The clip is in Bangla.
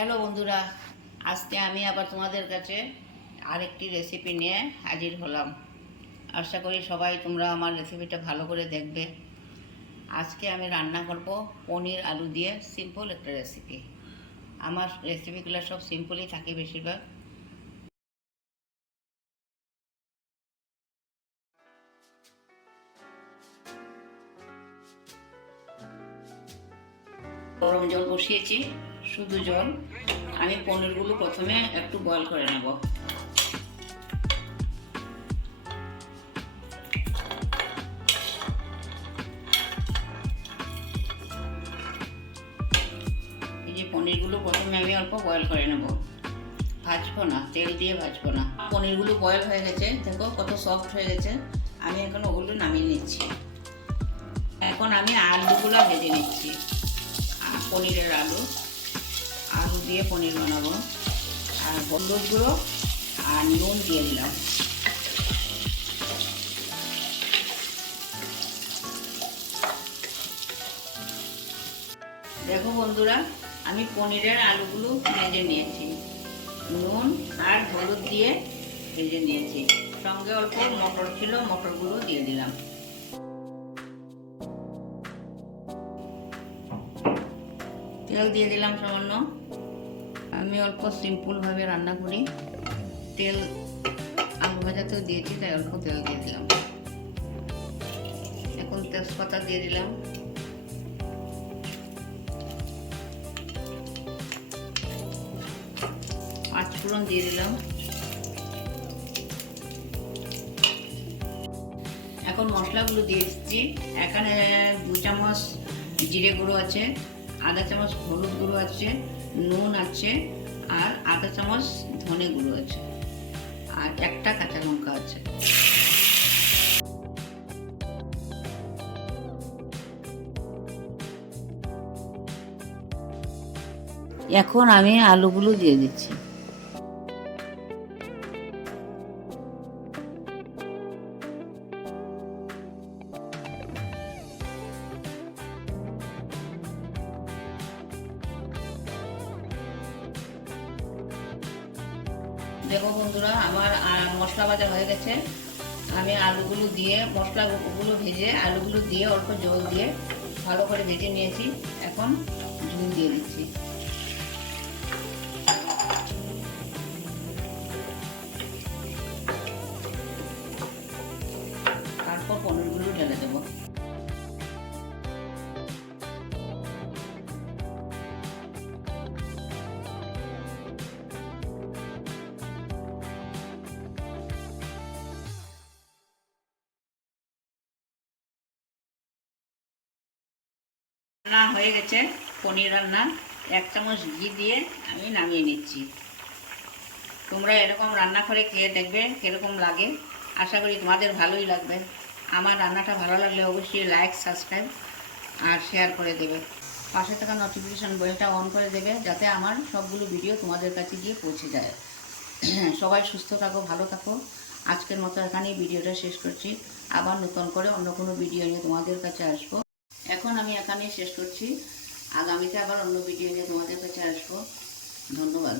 হ্যালো বন্ধুরা, আজকে আমি আবার তোমাদের কাছে আরেকটি রেসিপি নিয়ে হাজির হলাম। আশা করি সবাই তোমরা আমার রেসিপিটা ভালো করে দেখবে। আজকে আমি রান্না করব পনির আলু দিয়ে সিম্পল একটা রেসিপি। আমার রেসিপিগুলো সব সিম্পলই থাকে বেশিরভাগ। গরম জল বসিয়েছি, শুধু জল। আমি পনিরগুলো প্রথমে একটু বয়েল করে নেব। এই যে পনিরগুলো প্রথমে আমি অল্প বয়েল করে নেব, ভাজবো না, তেল দিয়ে ভাজবো না। পনিরগুলো বয়েল হয়ে গেছে, দেখো কত সফট হয়ে গেছে। আমি এখন ওগুলো নামিয়ে নিচ্ছি। এখন আমি আলুগুলো ভেজে নিচ্ছি। পনিরের আলু দিয়ে পনির বানাবো। আর হলুদ গুঁড়ো আর নুন দিয়ে দিলাম। দেখো বন্ধুরা, আমি পনিরের আলুগুলো ভেজে নিয়েছি, নুন আর হলুদ দিয়ে ভেজে নিয়েছি। সঙ্গে অল্প মটর ছিল, মটরগুলো দিয়ে দিলাম। তেল দিয়ে দিলাম সামান্য। আমি অল্প সিম্পলভাবে রান্না করি। তেল আলু ভাজাতেও দিয়েছি, তাই অল্প তেল দিয়ে দিলাম। এখন তেজপাতা দিয়ে দিলাম। পাঁচফোড়ন দিয়ে দিলাম। এখন মশলাগুলো দিয়ে দিচ্ছি। এখানে 2 চামচ জিরে গুঁড়ো আছে, আধা চামচ হলুদ গুঁড়ো আছে, নুন আছে, আর আধা চামচ ধনে গুঁড়ো আছে, আর একটা কাঁচা লঙ্কা আছে। এখন আমি আলুগুলো দিয়ে দিচ্ছি। দেখো বন্ধুরা, আমার মশলা ভাজা হয়ে গেছে। আমি আলুগুলো দিয়ে, মশলাগুলো ভেজে আলুগুলো দিয়ে অল্প জল দিয়ে ভালো করে ভেজে নিয়েছি। এখন ঝুল দিয়ে দিচ্ছি। তারপর পনিরগুলো ঢেলে দেবো। রান্না হয়ে গেছে, পনির রান্না। 1 চামচ ঘি দিয়ে আমি নামিয়ে নিচ্ছি। তোমরা এরকম রান্না করে খেয়ে দেখবে কীরকম লাগে। আশা করি তোমাদের ভালোই লাগবে। আমার রান্নাটা ভালো লাগলে অবশ্যই লাইক, সাবস্ক্রাইব আর শেয়ার করে দেবে। পাশে থাকা নোটিফিকেশন বেলটা অন করে দেবে, যাতে আমার সবগুলো ভিডিও তোমাদের কাছে গিয়ে পৌঁছে যায়। সবাই সুস্থ থাকো, ভালো থাকো। আজকের মতো এখানেই ভিডিওটা শেষ করছি। আবার নতুন করে অন্য কোনো ভিডিও নিয়ে তোমাদের কাছে আসবো। এখন আমি এখানেই শেষ করছি। আগামীতে আবার অন্য ভিডিও নিয়ে তোমাদের কাছে আসবো। ধন্যবাদ।